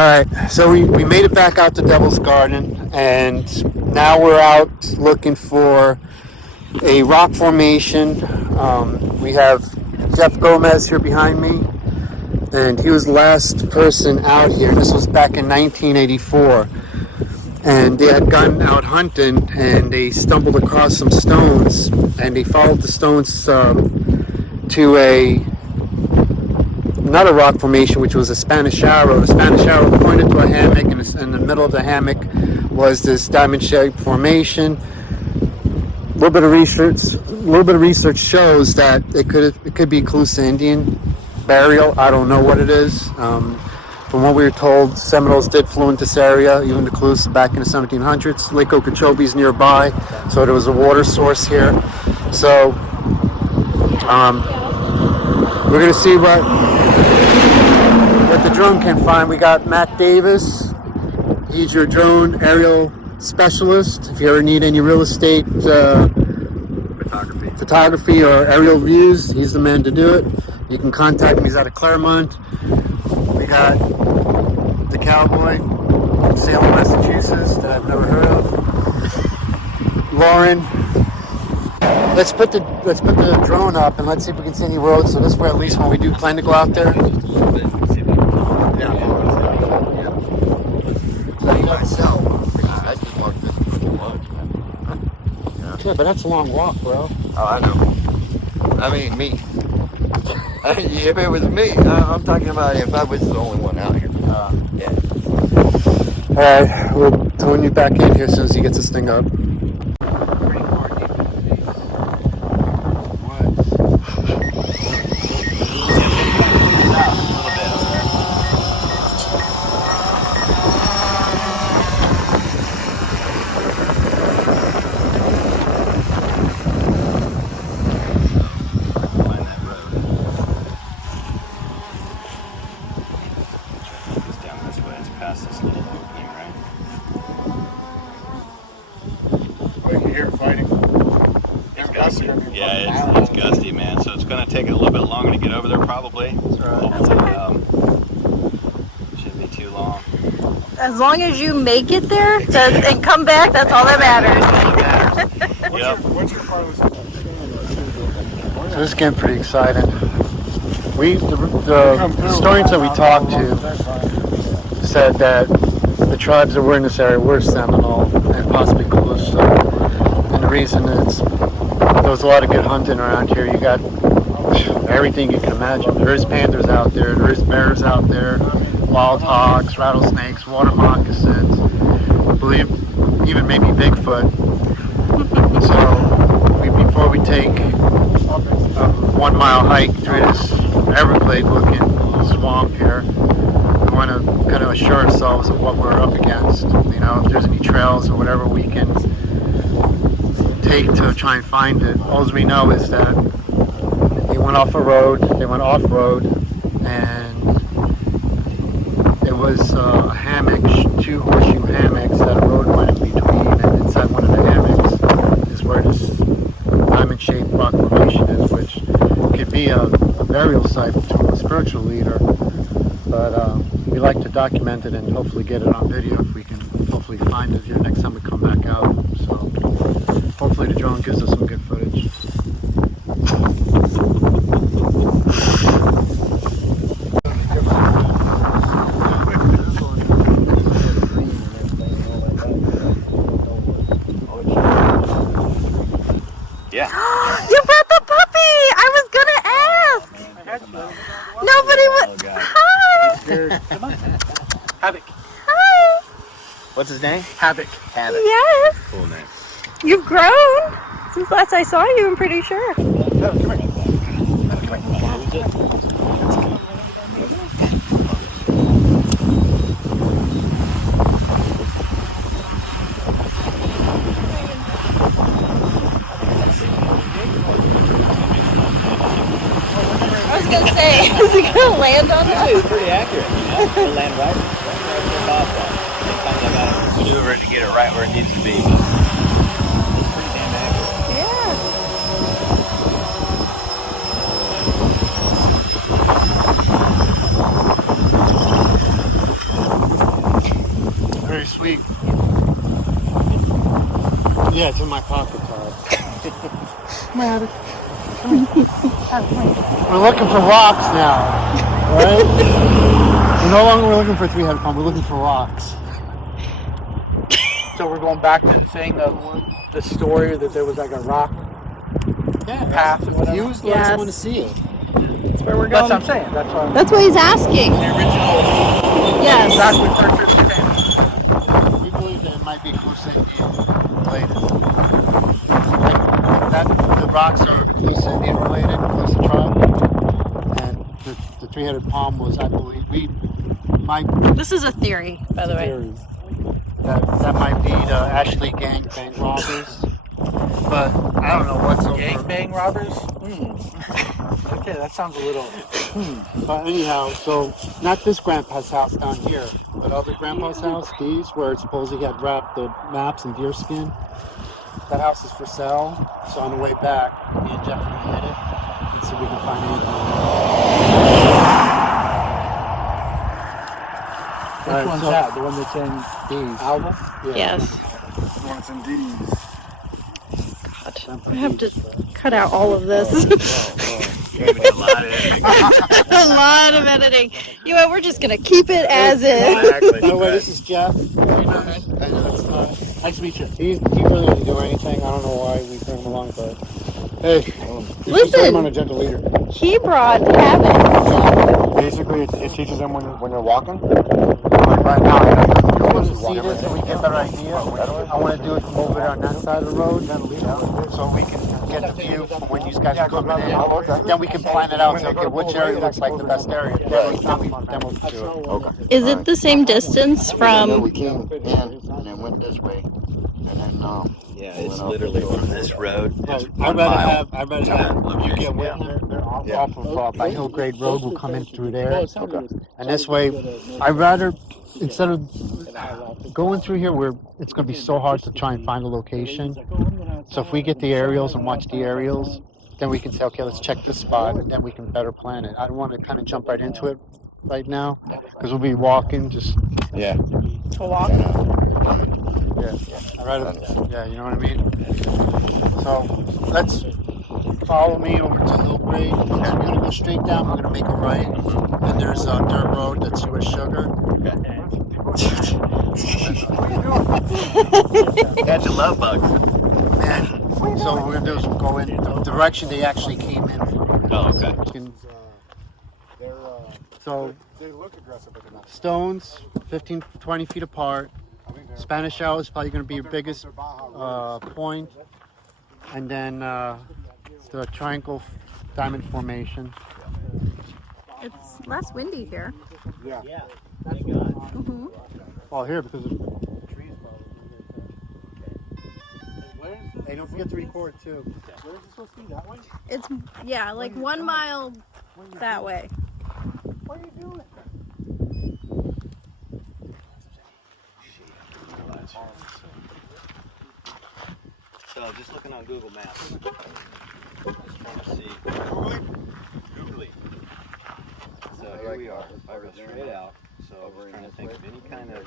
right, so we made it back out to Devil's Garden, and now we're out looking for a rock formation. We have Jeff Gomez here behind me, and he was the last person out here. This was back in 1984, and they had gone out hunting, and they stumbled across some stones, and they followed the stones to another rock formation, which was a Spanish arrow. The Spanish arrow pointed to a hammock, and in the middle of the hammock was this diamond-shaped formation. A little bit of research shows that it could be Calusa Indian burial. I don't know what it is. From what we were told, Seminoles did flew into this area, even the Calusa back in the 1700s. Lake Okeechobee is nearby, so there was a water source here. So we're going to see what the drone can find. We got Matt Davis. He's your drone aerial specialist. If you ever need any real estate photography or aerial views, he's the man to do it. You can contact him. He's out of Claremont. We got the cowboy from Salem, Massachusetts, that I've never heard of. Lauren. Let's put the drone up and let's see if we can see any roads. So this way, at least when we do plan to go out there. Yeah, but that's a long walk, bro. Oh, I know. I mean, me. If it was me, I'm talking about if I was the only one out here. Yeah. All right, we'll tone you back in here as soon as he gets this thing up. Yeah, it's gusty, man. So it's going to take it a little bit longer to get over there, probably. Hopefully, shouldn't be too long. As long as you make it there and come back, that's all that matters. What's your part of this? So this is getting pretty exciting. The historians that we talked to said that the tribes that were in this area were Seminole and possibly Calusa. And the reason is there was a lot of good hunting around here. You got everything you can imagine. There is panthers out there. There is bears out there. Wild hogs, rattlesnakes, water moccasins. I believe even maybe Bigfoot. So before we take a 1 mile hike through this Everglade-looking swamp here, we want to kind of assure ourselves of what we're up against. You know, if there's any trails or whatever we can take to try and find it. All we know is that they went off a road, they went off-road, and it was a hammock, 2 horseshoe hammocks that a road went in between, and inside one of the hammocks is where this diamond-shaped rock formation is, which could be a burial site to a spiritual leader. But we like to document it and hopefully get it on video if we can hopefully find it here next time we come back out. So hopefully the drone gives us some good footage. Yeah. You brought the puppy! I was gonna ask! Nobody would. Hi! Come on. Havoc. Hi! What's his name? Havoc. Havoc. Yes! Cool name. You've grown since last I saw you, I'm pretty sure. Come here. I was gonna say, is he gonna land on that? It's pretty accurate. It'll land right where the top was. Sometimes I gotta maneuver it to get it right where it needs to be. It's pretty damn accurate. Yeah. Yeah, it's in my pocket, Todd. We're looking for rocks now, right? We're no longer looking for three-headed palm. We're looking for rocks. So we're going back to saying the story that there was like a rock path or whatever. Use let us want to see it. That's where we're That's going. what I'm saying. That's what That's what he's asking. the original. Yes. Exactly purchased the thing. We believe that it might be Clusidian related. That the rocks are Clusidian related, close to tribe. And the three-headed palm was, I believe, This is a theory, by the way. theory that might be the Ashley gang bank robbers. But I don't know what's over. Gangbang robbers? Okay, that sounds a little. But anyhow, so not this grandpa's house down here, but other grandpa's house, these, where it's supposed he had wrapped the maps in deer skin. That house is for sale. So on the way back, me and Jeff are gonna hit it and see if we can find anything. Which one's so- that? The one that's in These. album? Yeah. Yes. The one that's in these. God, I have to cut out all of this. A lot of editing. A lot of editing. You know, we're just gonna keep it as is. Exactly. By the way, this is Jeff. Nice to meet you. He really didn't do anything. I don't know why we bring him along, but hey, Listen. I'm a gentle leader. He brought habit. Basically, it teaches them when you're walking. Like right now, I Want to see this so we get a better idea? I want to do it from over there on that side of the road, so we can get the view from when these guys are coming in. Then we can plan it out. So, okay, which area looks like the best area? Then we'll do it. Okay. Is it the same distance Then from? we came in and then went this way, and then Yeah, it's literally from this road. It's I'd 1 mile. rather have you get off of by Hillgrade Road. We'll come in through there, and this way, I'd rather instead of going through here where it's going to be so hard to try and find a location. So if we get the aerials and watch the aerials, then we can say, okay, let's check this spot, and then we can better plan it. I don't want to kind of jump right into it right now because we'll be walking just. yeah. To walk. Yeah, I'd rather, yeah, you know what I mean? So let's follow me over to Hillgrade. We're going to go straight down. We're going to make a right. And there's a dirt road that's U.S. Sugar. Catch a love bug. And so what we're going to do is go in the direction they actually came in from. Oh, okay. So They look aggressive, but they're not. stones, 15, 20 feet apart. Spanish Owl is probably going to be your biggest point. And then the triangle diamond formation. It's less windy here. Yeah. Mm-hmm. Oh, here because of trees. Hey, don't forget to record too. Where is it supposed to be? That way? It's like 1 mile that way. What are you doing? So just looking on Google Maps. Just trying to see. Googly. So here we are. If I go straight out. So we're trying to think of any kind of.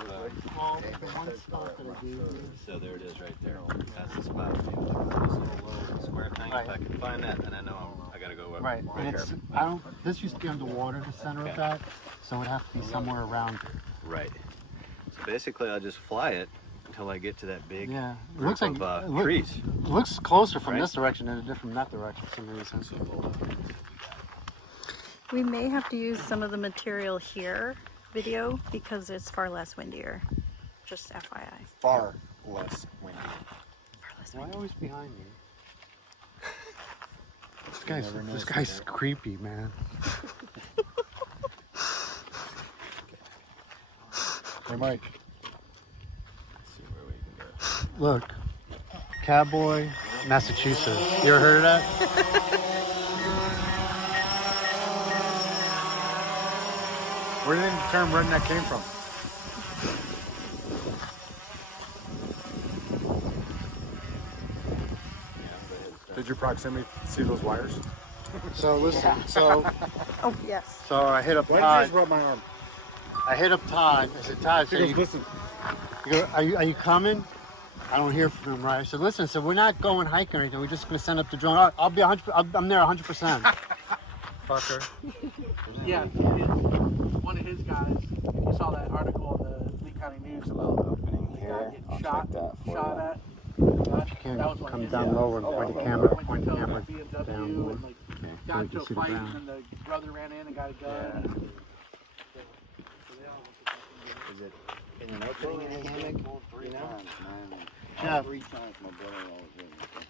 So there it is right there. That's the spot. This little square thing. If I can find that, then I know I gotta go up. Right, and it's this used to be underwater, the center of that, so it'd have to be somewhere around it. Right. So basically, I'll just fly it until I get to that big Yeah, it group looks like of trees. it looks closer from Right? this direction than it did from that direction for some reason. We may have to use some of the material here, video, because it's far less windier. Just FYI. Far less windy. Why always behind me? This guy's creepy, man. Hey, Mike. Look, Cowboy, Massachusetts. You ever heard of that? Where do you think the term redneck came from? Did your proximity see those wires? So listen, so Oh, yes. I hit up Why did you Todd. just rub my arm? I hit up Todd. I said, Todd, He goes, listen. you go, are you coming? I don't hear from him, right? I said, listen, so we're not going hiking or anything. We're just going to send up the drone. I'll be 100%. I'm there 100%. Fucker. Yeah, one of his guys, you saw that article in the Lee County News about Opening here. getting I'll check that for shot you. at. You can't That was one come of his down guys. lower and point the camera, point the camera BMW down and more. like Okay. got into you a see the fight ground. and then the brother ran in and got a gun. Is it in an opening in the hammock? You know? Jeff, 3 times my brother-in-law was with me.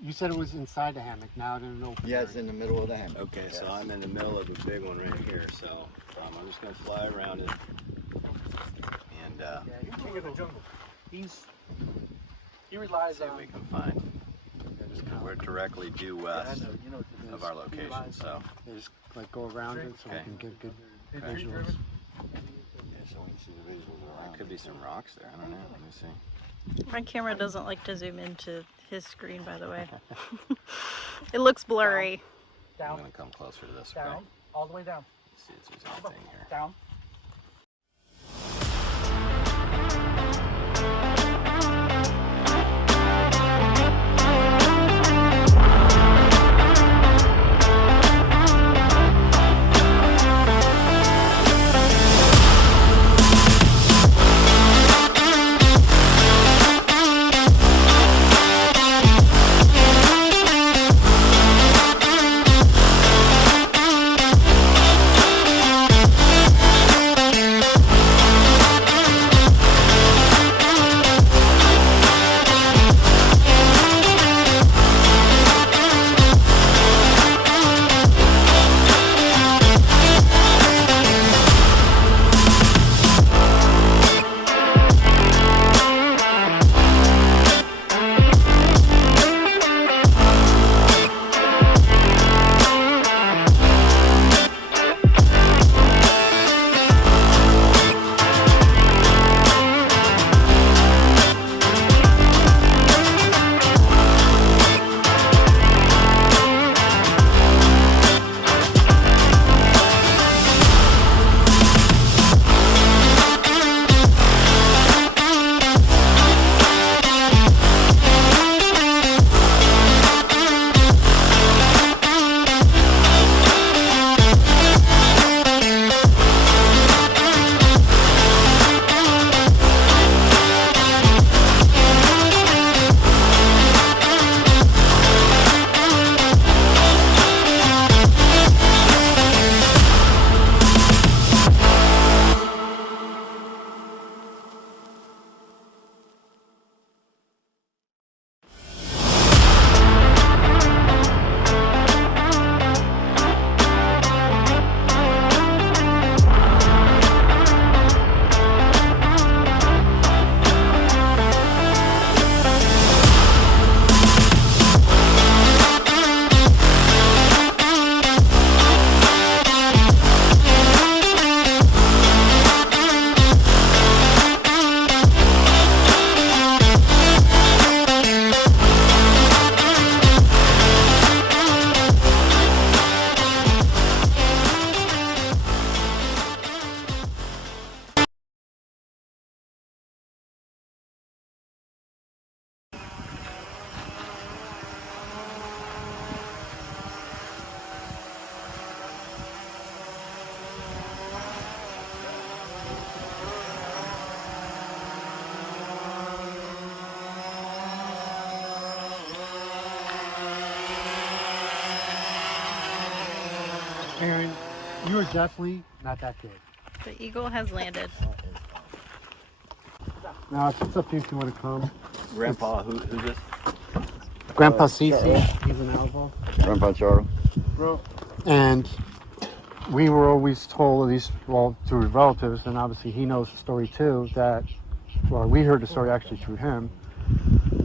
you said it was inside the hammock, now in an open Yeah, it's in the middle of the hammock. Okay, so I'm in the middle of a big one right here, so I'm just gonna fly around it. And Yeah, he's king of the jungle. He relies see on. what we can find. We're directly due west You know what to do. of our He location, relies so They just like go around it so Okay. we can get good Okay. visuals. yeah, so we can see the visuals around. There could be some rocks there. I don't know. Let me see. My camera doesn't like to zoom into his screen, by the way. It looks blurry. I'm Down, gonna come closer to this. Okay. down, all the way down, See if there's anything here. down. Aaron, you are definitely not that good. The eagle has landed. Now, it's up to you if you want to come. Grandpa, who's this? Grandpa Cece, he's an outlaw. Grandpa Charlie. And we were always told, at least, well, through relatives, and obviously he knows the story too, that, well, we heard the story actually through him,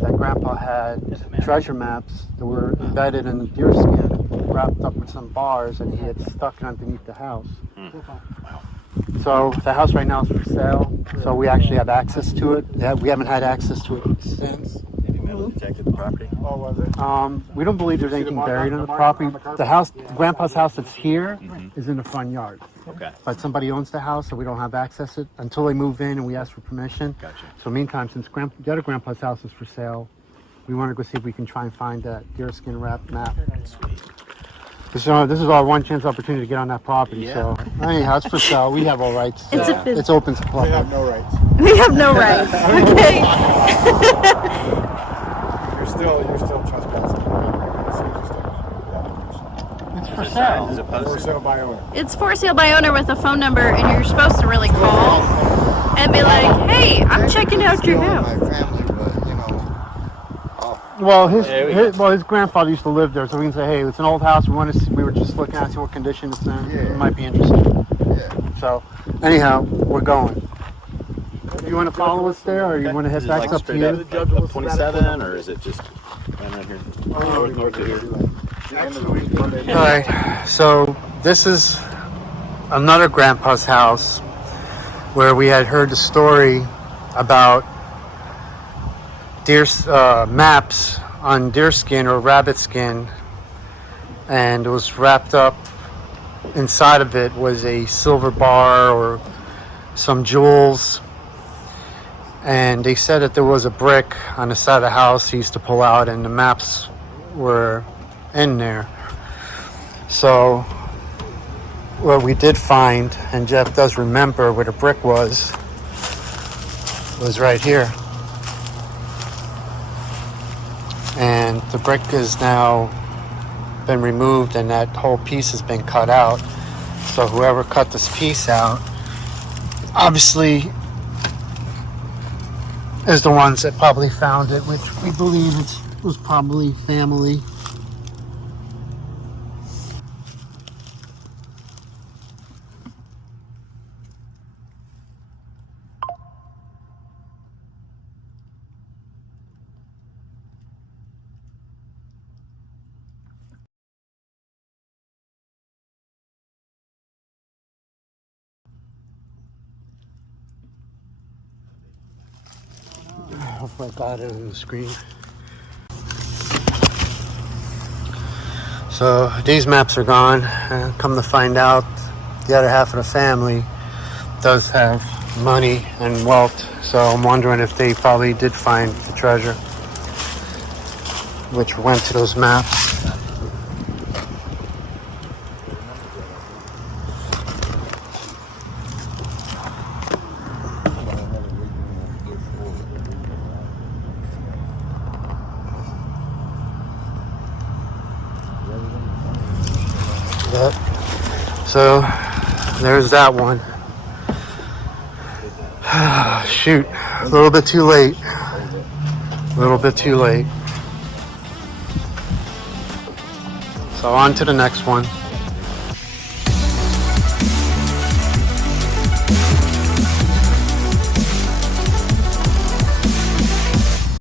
that Grandpa had treasure maps that were embedded in deer skin, wrapped up with some bars, and he had stuck it underneath the house. So the house right now is for sale, so we actually have access to it. Yeah, we haven't had access to it since. Have you metal detected the property. Oh, was it? We don't believe there's anything buried on the property. The house, Grandpa's house that's here, is in the front yard. Okay. But somebody owns the house, so we don't have access to it until they move in and we ask for permission. Gotcha. So meantime, since the other Grandpa's house is for sale, we want to go see if we can try and find that deerskin wrap map. Sweet. This is our one chance opportunity to get on that property. Yeah. So anyhow, it's for sale. We have all rights. It's open to They public. have no rights. We have no rights. Okay. You're still trespassing. It's for Is sale. it For posted? sale by owner. It's for sale by owner with a phone number, and you're supposed to really call and be like, "Hey, I'm checking out your house." My family, but you know, Well, There we go. his grandfather used to live there, so we can say, hey, it's an old house. We want to see, we were just looking at see what condition it's in. Yeah. You might be interested. yeah. So, anyhow, we're going. You want to follow us there, or you want to head Is it back like up to straight you? up 27, or is it just right around here? North of here. All right. So this is another grandpa's house where we had heard the story about maps on deerskin or rabbit skin, and it was wrapped up. Inside of it was a silver bar or some jewels, and they said that there was a brick on the side of the house he used to pull out, and the maps were in there. So what we did find, and Jeff does remember where the brick was right here. And the brick has now been removed and that whole piece has been cut out. So whoever cut this piece out obviously is the ones that probably found it, which we believe it was probably family. Hopefully I got it on the screen. So these maps are gone. Come to find out, the other half of the family does have money and wealth. So I'm wondering if they probably did find the treasure, which went to those maps. Yep. So there's that one. Shoot, a little bit too late. A little bit too late. So on to the next one.